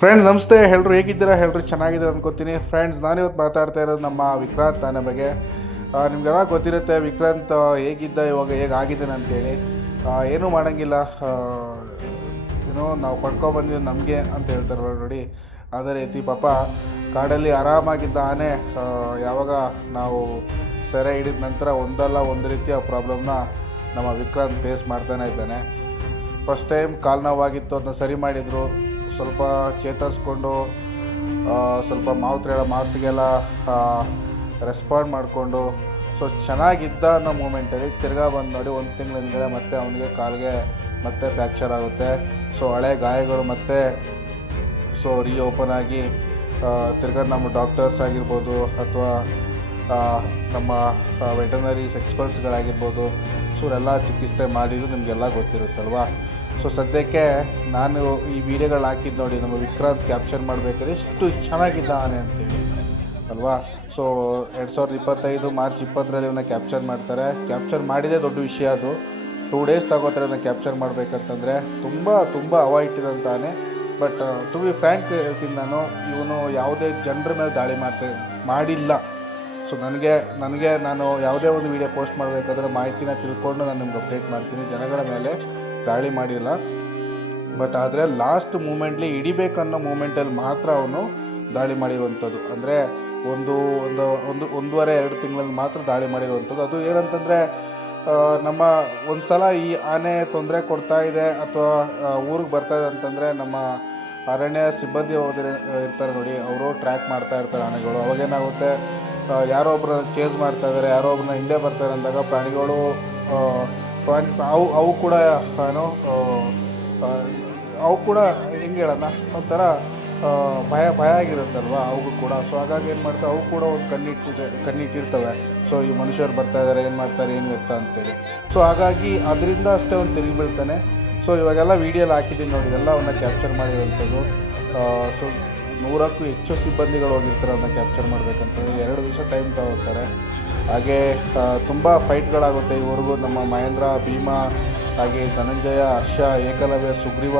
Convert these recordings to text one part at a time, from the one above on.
Friends ನಮಸ್ತೆ. ಎಲ್ಲರೂ ಹೇಗಿದ್ದೀರಾ? ಎಲ್ಲರೂ ಚೆನ್ನಾಗಿದ್ದೀರಾ ಅನ್ಕೋತೀನಿ. ಫ್ರೆಂಡ್ಸ್ ನಾನಿವತ್ತು ಮಾತಾಡ್ತಾ ಇರೋದು ನಮ್ಮ ವಿಕ್ರಾಂತ್ ಆನೆ ಬಗ್ಗೆ. ನಿಮಗೆಲ್ಲ ಗೊತ್ತಿರುತ್ತೆ ವಿಕ್ರಾಂತ್ ಹೇಗಿದ್ದ, ಇವಾಗ ಹೇಗಾಗಿದ್ದಾನೆ ಅಂತೇಳಿ. ಏನೂ ಮಾಡೋಂಗಿಲ್ಲ, ಏನೋ ನಾವು ಪಡ್ಕೊಬಂದಿದ್ದು ನಮಗೆ ಅಂತ ಹೇಳ್ತಾರಲ್ಲ ನೋಡಿ, ಅದೇ ರೀತಿ ಪಾಪ ಕಾಡಲ್ಲಿ ಆರಾಮಾಗಿದ್ದ ಆನೆ ಯಾವಾಗ ನಾವು ಸೆರೆ ಹಿಡಿದ ನಂತರ ಒಂದಲ್ಲ ಒಂದು ರೀತಿಯ ಪ್ರಾಬ್ಲಮ್ನ ನಮ್ಮ ವಿಕ್ರಾಂತ್ ಫೇಸ್ ಮಾಡ್ತಾನೆ ಇದ್ದಾನೆ. ಫಸ್ಟ್ ಟೈಮ್ ಕಾಲು ನೋವಾಗಿತ್ತು, ಅದನ್ನ ಸರಿ ಮಾಡಿದರು. ಸ್ವಲ್ಪ ಚೇತರಿಸ್ಕೊಂಡು ಸ್ವಲ್ಪ ಮಾತಿಗೆಲ್ಲ ರೆಸ್ಪಾಂಡ್ ಮಾಡಿಕೊಂಡು ಚೆನ್ನಾಗಿದ್ದ ಅನ್ನೋ ಮೂಮೆಂಟಲ್ಲಿ ತಿರ್ಗಾ ಬಂದು ನೋಡಿ 1 ತಿಂಗಳ ಹಿಂದ್ಗಡೆ ಮತ್ತೆ ಅವನಿಗೆ ಕಾಲಿಗೆ ಮತ್ತೆ ಫ್ರ್ಯಾಕ್ಚರ್ ಆಗುತ್ತೆ. ಹಳೆ ಗಾಯಗಳು ಮತ್ತೆ ರೀಓಪನ್ ಆಗಿ ತಿರ್ಗಾ ನಮ್ಮ ಡಾಕ್ಟರ್ಸ್ ಆಗಿರ್ಬೋದು ಅಥವಾ ನಮ್ಮ ವೆಟರ್ನರೀಸ್ ಎಕ್ಸ್ಪರ್ಟ್ಸ್ಗಳಾಗಿರ್ಬೋದು, ಇವರೆಲ್ಲ ಚಿಕಿತ್ಸೆ ಮಾಡಿದ್ದು ನಿಮಗೆಲ್ಲ ಗೊತ್ತಿರುತ್ತಲ್ವ. ಸದ್ಯಕ್ಕೆ ನಾನು ಈ ವಿಡಿಯೋಗಳು ಹಾಕಿದ್ದು ನೋಡಿ, ನಮ್ಮ ವಿಕ್ರಾಂತ್ ಕ್ಯಾಪ್ಚರ್ ಮಾಡಬೇಕಾದ್ರೆ ಎಷ್ಟು ಚೆನ್ನಾಗಿದ್ದ ಆನೆ ಅಂತೇಳಿ ಅಲ್ವಾ. 2025 ಮಾರ್ಚ್ 20ರಲ್ಲಿ ಇವನ್ನ ಕ್ಯಾಪ್ಚರ್ ಮಾಡ್ತಾರೆ. ಕ್ಯಾಪ್ಚರ್ ಮಾಡಿದೇ ದೊಡ್ಡ ವಿಷಯ. ಅದು 2 ಡೇಸ್ ತಗೋತಾರೆ ಅದನ್ನ ಕ್ಯಾಪ್ಚರ್ ಮಾಡಬೇಕಂತಂದರೆ. ತುಂಬ ಹವಾ ಇಟ್ಟಿದಂಥ ಆನೆ. ಬಟ್ ಟು ಬಿ ಫ್ರ್ಯಾಂಕ್ ಹೇಳ್ತೀನಿ, ಇವನು ಯಾವುದೇ ಜನರ ಮೇಲೆ ದಾಳಿ ಮಾಡಿಲ್ಲ. ನಾನು ಯಾವುದೇ ಒಂದು ವಿಡಿಯೋ ಪೋಸ್ಟ್ ಮಾಡಬೇಕಾದ್ರೆ ಮಾಹಿತಿನ ತಿಳ್ಕೊಂಡು ನಾನು ನಿಮ್ಗೆ ಅಪ್ಡೇಟ್ ಮಾಡ್ತೀನಿ. ಜನಗಳ ಮೇಲೆ ದಾಳಿ ಮಾಡಿಲ್ಲ. ಬಟ್ ಆದರೆ ಲಾಸ್ಟ್ ಮೂಮೆಂಟ್ಲಿ ಹಿಡಿಬೇಕನ್ನೋ ಮೂಮೆಂಟಲ್ಲಿ ಮಾತ್ರ ಅವನು ದಾಳಿ ಮಾಡಿರುವಂಥದ್ದು. ಅಂದರೆ ಒಂದೂವರೆ 2 ತಿಂಗಳಲ್ಲಿ ಮಾತ್ರ ದಾಳಿ ಮಾಡಿರುವಂಥದ್ದು. ಅದು ಏನಂತಂದರೆ, ನಮ್ಮ ಒಂದು ಸಲ ಈ ಆನೆ ತೊಂದರೆ ಕೊಡ್ತಾ ಇದೆ ಅಥವಾ ಊರಿಗೆ ಬರ್ತಾ ಇದೆ ಅಂತಂದರೆ, ನಮ್ಮ ಅರಣ್ಯ ಸಿಬ್ಬಂದಿ ಇರ್ತಾರೆ ನೋಡಿ, ಅವರು ಟ್ರ್ಯಾಕ್ ಮಾಡ್ತಾ ಇರ್ತಾರೆ ಆನೆಗಳು. ಅವಾಗೇನಾಗುತ್ತೆ, ಯಾರೋ ಒಬ್ಬರು ಚೇಸ್ ಮಾಡ್ತಾ ಇದ್ದಾರೆ, ಯಾರೋ ಒಬ್ಬರನ್ನ ಹಿಂದೆ ಬರ್ತಾರೆ ಅಂದಾಗ ಪ್ರಾಣಿಗಳು ಅವು ಕೂಡ ಅವು ಕೂಡ ಹೆಂಗೆ ಹೇಳೋಣ, ಒಂಥರ ಭಯ ಆಗಿರುತ್ತಲ್ವ ಅವು ಕೂಡ. ಹಾಗಾಗಿ ಏನು ಮಾಡ್ತವೆ, ಅವು ಕೂಡ ಒಂದು ಕಣ್ಣಿಟ್ಟಿರ್ತವೆ. ಈ ಮನುಷ್ಯರು ಬರ್ತಾ ಇದ್ದಾರೆ, ಏನು ಮಾಡ್ತಾರೆ, ಏನು ಎತ್ತ ಅಂತೇಳಿ. ಹಾಗಾಗಿ ಅದರಿಂದ ಅಷ್ಟೇ ಒಂದು ತಿರುಗಿ ಬೀಳ್ತಾನೆ. ಇವಾಗೆಲ್ಲ ವೀಡಿಯೋಲ್ಲಿ ಹಾಕಿದ್ದೀನಿ ನೋಡಿ, ಇದೆಲ್ಲ ಅವನ್ನ ಕ್ಯಾಪ್ಚರ್ ಮಾಡಿರುವಂಥದ್ದು. 100ಕ್ಕೂ ಹೆಚ್ಚು ಸಿಬ್ಬಂದಿಗಳು ಹೋಗಿರ್ತಾರೆ ಅವನ್ನ ಕ್ಯಾಪ್ಚರ್ ಮಾಡಬೇಕಂತಂದರೆ. 2 ದಿವಸ ಟೈಮ್ ತಗೋತಾರೆ. ಹಾಗೆ ತುಂಬ ಫೈಟ್ಗಳಾಗುತ್ತೆ ಇವರೆಗೂ. ನಮ್ಮ ಮಹೇಂದ್ರ, ಭೀಮಾ, ಹಾಗೆ ಧನಂಜಯ, ಹರ್ಷ, ಏಕಲವ್ಯ, ಸುಗ್ರೀವ,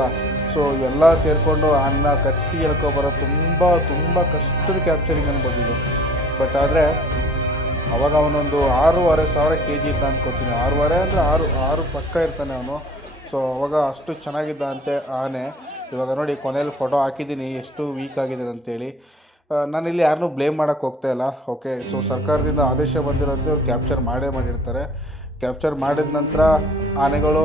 ಇವೆಲ್ಲ ಸೇರಿಕೊಂಡು ಅನ್ನ ಕಟ್ಟಿ ಹೇಳ್ಕೊಬರೋ ತುಂಬ ಕಷ್ಟದ ಕ್ಯಾಪ್ಚರಿಂಗ್ ಅನ್ಬೋದಿದ್ದು. ಬಟ್ ಆದರೆ ಅವಾಗ ಅವನೊಂದು 6,500 kg ಇದ್ದ ಅನ್ಕೋತೀನಿ. 6,500 ಅಂದರೆ 6 ಪಕ್ಕ ಇರ್ತಾನೆ ಅವನು. ಅವಾಗ ಅಷ್ಟು ಚೆನ್ನಾಗಿದ್ದ ಅಂತೆ ಆನೆ. ಇವಾಗ ನೋಡಿ ಕೊನೆಯಲ್ಲಿ ಫೋಟೋ ಹಾಕಿದ್ದೀನಿ ಎಷ್ಟು ವೀಕ್ ಆಗಿದೆ ಅಂತೇಳಿ. ನಾನಿಲ್ಲಿ ಯಾರನ್ನೂ ಬ್ಲೇಮ್ ಮಾಡೋಕ್ಕೆ ಹೋಗ್ತಾ ಇಲ್ಲ. ಓಕೆ, ಸರ್ಕಾರದಿಂದ ಆದೇಶ ಬಂದಿರೋದು ಅವ್ರು ಕ್ಯಾಪ್ಚರ್ ಮಾಡಿರ್ತಾರೆ. ಕ್ಯಾಪ್ಚರ್ ಮಾಡಿದ ನಂತರ ಆನೆಗಳು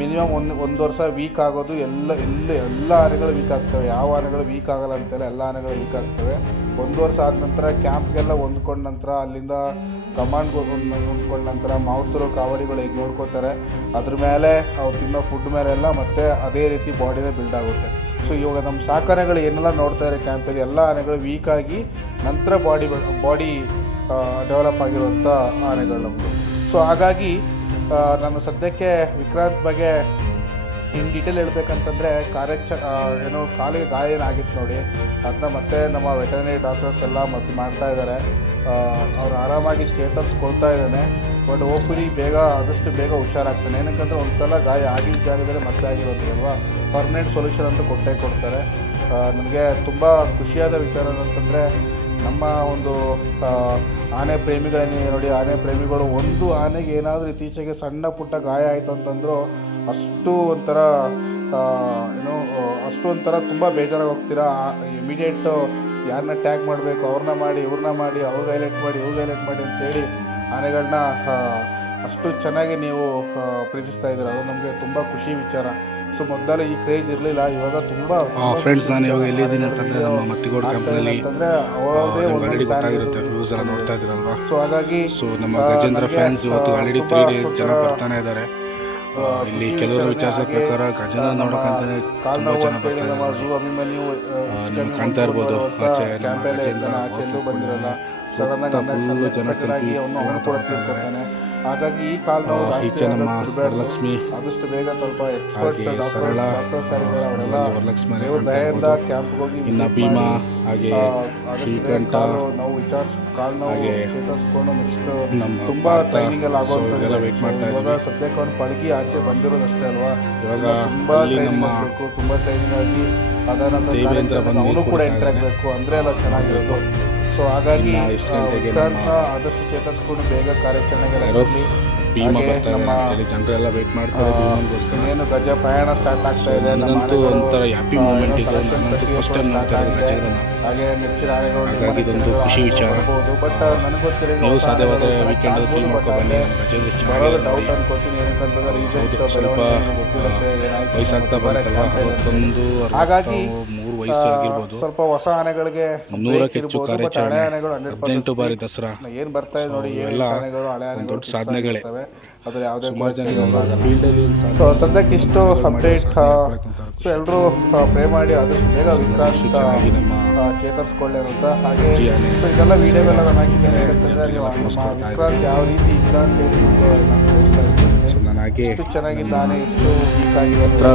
ಮಿನಿಮಮ್ ಒಂದು ವರ್ಷ ವೀಕ್ ಆಗೋದು. ಎಲ್ಲ ಆನೆಗಳು ವೀಕ್ ಆಗ್ತವೆ. ಯಾವ ಆನೆಗಳು ವೀಕ್ ಆಗಲ್ಲ ಅಂತೆಲ್ಲ, ಎಲ್ಲ ಆನೆಗಳು ವೀಕ್ ಆಗ್ತವೆ. 1 ವರ್ಷ ಆದ ನಂತರ ಕ್ಯಾಂಪ್ಗೆಲ್ಲ ಹೊಂದ್ಕೊಂಡ ನಂತರ, ಅಲ್ಲಿಂದ ಕಮಾಂಡ್ಗೆ ಹೊಂದ್ಕೊಂಡ ನಂತರ ಮಾವುತರು, ಕಾವಲಿಗಳು ಹೇಗೆ ನೋಡ್ಕೋತಾರೆ ಅದ್ರ ಮೇಲೆ, ಅವ್ರು ತಿನ್ನೋ ಫುಡ್ ಮೇಲೆಲ್ಲ ಮತ್ತೆ ಅದೇ ರೀತಿ ಬಾಡಿನೇ ಬಿಲ್ಡ್ ಆಗುತ್ತೆ. ಇವಾಗ ನಮ್ಮ ಸಾಕಾನೆಗಳು ಏನೆಲ್ಲ ನೋಡ್ತಾ ಇದ್ದಾರೆ ಕ್ಯಾಂಪಲ್ಲಿ, ಎಲ್ಲ ಆನೆಗಳು ವೀಕಾಗಿ ನಂತರ ಬಾಡಿ ಡೆವಲಪ್ ಆಗಿರುವಂಥ ಆನೆಗಳು ನಮ್ಮದು. ಹಾಗಾಗಿ ನಾನು ಸದ್ಯಕ್ಕೆ ವಿಕ್ರಾಂತ್ ಬಗ್ಗೆ ಇನ್ ಡೀಟೇಲ್ ಹೇಳ್ಬೇಕಂತಂದರೆ, ಕಾಲಿಗೆ ಗಾಯ ಏನಾಗಿತ್ತು ನೋಡಿ, ಅದನ್ನ ಮತ್ತೆ ನಮ್ಮ ವೆಟರ್ನರಿ ಡಾಕ್ಟರ್ಸ್ ಎಲ್ಲ ಮತ್ತೆ ಮಾಡ್ತಾ ಇದ್ದಾರೆ. ಅವ್ರು ಆರಾಮಾಗಿ ಚೇತರಿಸ್ಕೊಳ್ತಾ ಇದ್ದಾನೆ. ಬಟ್ ಹೋಪ್ಫುಲಿ ಆದಷ್ಟು ಬೇಗ ಹುಷಾರಾಗ್ತಾನೆ. ಏನಕ್ಕಂದರೆ ಒಂದು ಸಲ ಗಾಯ ಆಗಿದ್ದ ಜಾಗದಲ್ಲಿ ಮತ್ತೆ ಆಗಿರೋದಿಲ್ವಾ, ಪರ್ಮನೆಂಟ್ ಸೊಲ್ಯೂಷನ್ ಅಂತೂ ಕೊಡ್ತಾರೆ. ನನಗೆ ತುಂಬ ಖುಷಿಯಾದ ವಿಚಾರ ಅಂತಂದರೆ, ನಮ್ಮ ಒಂದು ಆನೆ ಪ್ರೇಮಿಗಳನ್ನೇ ನೋಡಿ, ಆನೆ ಪ್ರೇಮಿಗಳು ಒಂದು ಆನೆಗೆ ಏನಾದರೂ ಇತ್ತೀಚೆಗೆ ಸಣ್ಣ ಪುಟ್ಟ ಗಾಯ ಆಯಿತು ಅಂತಂದರೂ ಅಷ್ಟು ಒಂಥರ ತುಂಬ ಬೇಜಾರಾಗಿ ಹೋಗ್ತೀರಾ. ಇಮಿಡಿಯೇಟ್ ಯಾರನ್ನ ಟ್ಯಾಗ್ ಮಾಡಬೇಕು, ಅವ್ರನ್ನ ಮಾಡಿ, ಇವ್ರನ್ನ ಮಾಡಿ, ಅವ್ರಿಗೆ ಹೈಲೈಟ್ ಮಾಡಿ ಅಂತೇಳಿ ಆನೆಗಳನ್ನ ಅಷ್ಟು ಚೆನ್ನಾಗಿ ನೀವು ಪ್ರೀತಿಸ್ತಾ ಇದ್ದೀರ. ಅದು ನಮಗೆ ತುಂಬ ಖುಷಿ ವಿಚಾರ. ಮೊದಲೇ ಈ ಕ್ರೇಜ್ ಇರಲಿಲ್ಲ, ಇವಾಗ ತುಂಬ. ಫ್ರೆಂಡ್ಸ್, ನಾನು ಇವಾಗ ಎಲ್ಲಿದ್ದೀನಿ ಅಂತಂದರೆ ನಮ್ಮ ಮತ್ತಿಗೋಡು ಕ್ಯಾಂಪ್ನಲ್ಲಿ. ಆಲ್ರೆಡಿ ಗೊತ್ತಾಗಿರುತ್ತೆ, ವ್ಯೂಸ್ ಎಲ್ಲ ನೋಡ್ತಾ ಇದ್ದೀರಲ್ವಾ. ಹಾಗಾಗಿ ನಮ್ಮ ಗಜೇಂದ್ರ ಫ್ಯಾನ್ಸ್ ಇವತ್ತು ಆಲ್ರೆಡಿ 3 ಡೇಸ್ ಜನ ಬರ್ತಾನೆ ಇದ್ದಾರೆ. ಇಲ್ಲಿ ಕೆಲವರು ವಿಚಾರಿಸೋ ಪ್ರಕಾರ ಗಜೇಂದ್ರ ನೋಡೋಕ್ಕಂತಾನೆ ತುಂಬ ಜನ ಬರ್ತಾ ಇದ್ದಾರೆ. ನೀವು ಕಾಣ್ತಾ ಇರ್ಬೋದು, ಆಚೆ ನಮ್ಮ ಗಜೇಂದ್ರ ಫುಲ್ ಜನ ಸೆಲ್ಫಿ ತಗೊಳ್ತಾ ಇದ್ದಾರೆ. ಹಾಗಾಗಿ ಈ ಕಾಲ ಈಚೆ ನಮ್ಮ ವರಲಕ್ಷ್ಮಿ, ಆದಷ್ಟು ಬೇಗ ಸ್ವಲ್ಪ ಎಕ್ಸ್ಪರ್ಟ್ ಸರಳ, ವರಲಕ್ಷ್ಮಿ, ಕ್ಯಾಂಪ್ಗೆ ಹೋಗಿ, ಇನ್ನು ಭೀಮಾ, ಹಾಗೆ ಶ್ರೀಕಂಠ, ನಾವು ಹಾಗೆ ಚೇತರಿಸ್ಕೊಂಡು ನೆಕ್ಸ್ಟ್ ನಮ್ಮ ತುಂಬ ಟ್ರೈನಿಂಗ್ ಎಲ್ಲ ಆಗೋಲ್ಲ ವೇಟ್ ಮಾಡ್ತಾ ಇವಾಗ. ಸದ್ಯಕ್ಕೆ ಅವ್ನು ಪಳಗಿ ಆಚೆ ಬಂದಿರೋದಷ್ಟೇ ಅಲ್ವಾ. ಇವಾಗ ತುಂಬ ಟ್ರೈನಿಂಗ್ ಆಗಬೇಕು, ತುಂಬ ಟ್ರೈನಿಂಗ್ ಆಗಿ ಅದರ ನಂತರ ದೇವೇಂದ್ರ ಬಂದು ಅವನು ಕೂಡ ಕೂಡ ಎಂಟ್ರಿ ಆಗಬೇಕು ಅಂದರೆ ಎಲ್ಲ ಚೆನ್ನಾಗಿರೋದು. ಸೊ ಹಾಗಾಗಿ ಇನ್ನು ಎಷ್ಟು ಗಂಟೆಗೆ ವಿಕ್ರಾಂತ್ನ ಆದಷ್ಟು ಚೇತರಿಸ್ಕೊಂಡು ಬೇಗ ಕಾರ್ಯಾಚರಣೆಗೆ ಯಾರೋ ಬರಲಿ. ಭೀಮ ಹಾಗೆ ಬರ್ತಾ ಇದ್ದಾರೆ ಅಂತೇಳಿ ಜನರೆಲ್ಲ ವೆಯ್ಟ್ ಮಾಡ್ತಾರೆ ಭೀಮನ್ಗೋಸ್ಕರ. ಇನ್ನೇನು ಗಜ ಪ್ರಯಾಣ ಸ್ಟಾರ್ಟ್ ಆಗ್ತಾ ಇದೆ. ನಮ್ಮ ನನಗಂತೂ ಆನೆಗಳು, ಒಂಥರ ಹ್ಯಾಪಿ ಮೂಮೆಂಟ್ ಇದು. selection ನಾನಂತೂ ಪ್ರಕ್ರಿಯೆ ಫಸ್ಟ್ ಕೂಡ ಟೈಮ್ start ನೋಡ್ತಾ ಇರೋದು ಆಗಿದೆ. ಗಜೇಂದ್ರನ. ಹಾಗೆ ನೆಚ್ಚಿನ ಆನೆಗಳು, ನಿಮ್ಮ ಹಾಗಾಗಿ ಇದೊಂದು ನೆಚ್ಚಿನ ಖುಷಿ ವಿಚಾರ. ಬರ್ಬೋದು. ಬಟ್ ನನಗೆ ಗೊತ್ತಿಲ್ಲ ನೀವು ಸಾಧ್ಯವಾದರೆ ವೀಕೆಂಡ್ ಫಿಲ್ಮ್ ಮಾಡ್ಕೊ ಬನ್ನಿ. ಗಜೇಂದ್ರ ಎಷ್ಟು ಬರೋದು ಚೆನ್ನಾಗಿದೆ ಡೌಟ್ ನೋಡಿ. ಅನ್ಕೋತೀನಿ. ಏನಂತಂದ್ರೆ ರೀಸನ್ ಸ್ವಲ್ಪ ವಯಸ್ಸಾಗ್ತಾ ಬಂತಲ್ವ, 61 ಹಾಗಾಗಿ 63 ವಯಸ್ಸು ಆಗಿರ್ಬೋದು. ಸ್ವಲ್ಪ ಹೊಸ ಆನೆಗಳಿಗೆ 100ಕ್ಕೆ ಹೆಚ್ಚು ಹಳೆ ಕಾರ್ಯಾಚರಣೆ, ಆನೆಗಳು 18 ಬಾರಿ ದಸರಾ, ಏನು ಬರ್ತಾ ಇದೆ ನೋಡಿ. ಇವೆಲ್ಲ ಆನೆಗಳು, ಹಳೆ ಆನೆಗಳು ದೊಡ್ಡ ಸಾಧನೆಗಳೇ. ಅದ್ರ ಯಾವುದೇ ಸುಮಾರು ಜನ ಫೀಲ್ಡಲ್ಲಿ ಸದ್ಯಕ್ಕೆ ಇಷ್ಟು ಅಪ್ಡೇಟ್. ಸೊ ಎಲ್ಲರೂ ಪ್ರೇ ಮಾಡಿ ಆದಷ್ಟು ಬೇಗ ವಿಕ್ರಾಂತ್ ಚೆನ್ನಾಗಿ ನಮ್ಮ ಚೇತರಿಸ್ಕೊಳ್ಳಿ ಅಂತ. ಹಾಗೆ ಜಿ ಆನೆ ಸೊ ಇದೆಲ್ಲ ವಿಡಿಯೋವೆಲ್ಲ ನಾನು ಹಾಕಿದ್ದೇನೆ. ಯಾಕಂತಂದ್ರೆ ಜನರಿಗೆ ನೀವು post ನಮ್ಮ ಕೊಡ್ತಾ ವಿಕ್ರಾಂತ್ ಯಾವ ರೀತಿ ಇದ್ದ ಅಂತೇಳಿ ನಿಮಗೆ ನಾನು ತೋರಿಸ್ತಾ ಇದ್ದೀನಿ. ಸೊ ನಾನು ಹಾಗೆ ಎಷ್ಟು ಚೆನ್ನಾಗಿದ್ದಾನೆ, ಎಷ್ಟು ವೀಕ್ ಆಗಿದೆ ಹತ್ರ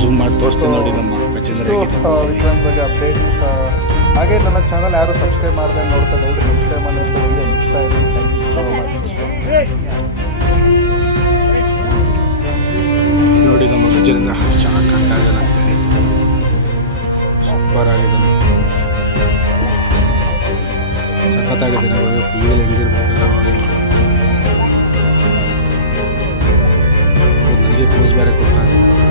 ಝೂಮ್ ಮಾಡಿ ತೋರಿಸ್ತೀನಿ ನೋಡಿ ನಮ್ಮ ಗಜೇಂದ್ರ ಹೇಗಿದೆ. ವಿಕ್ರಾಂತ್ ಬಗ್ಗೆ ಅಪ್ಡೇಟ್. ಹಾಗೆ ನನ್ನ ಚಾನಲ್ ಯಾರು ಸಬ್ಸ್ಕ್ರೈಬ್ ಮಾಡಿದೆ ನೋಡ್ತಾ ದಯವಿಟ್ಟು ಸಬ್ಸ್ಕ್ರೈಬ್ ಮಾಡಿ ಅಂತ ವಿಡಿಯೋ ಮುಗಿಸ್ತಾ ಇದ್ದೀನಿ. Thank you so much. ನೋಡಿ ನಮ್ಮ ಗಜೇಂದ್ರ ಚೆನ್ನಾಗಿ ಕಾಣ್ತಾ ಇದ್ದಾನೆ ಅಂತೇಳಿ. ಸೂಪರ್ ಆಗಿದ್ದಾನೆ, ಸಖತ್ತಾಗಿದ್ದಾನೆ. ವೀಲ್ ಹೆಂಗಿರ್ಬೇಕಲ್ಲ ನೋಡಿ. ನನಗೆ ಕ್ಲೋಸ್ ಬೇರೆ ಕೊಡ್ತಾ ಇದ್ದೀನಿ.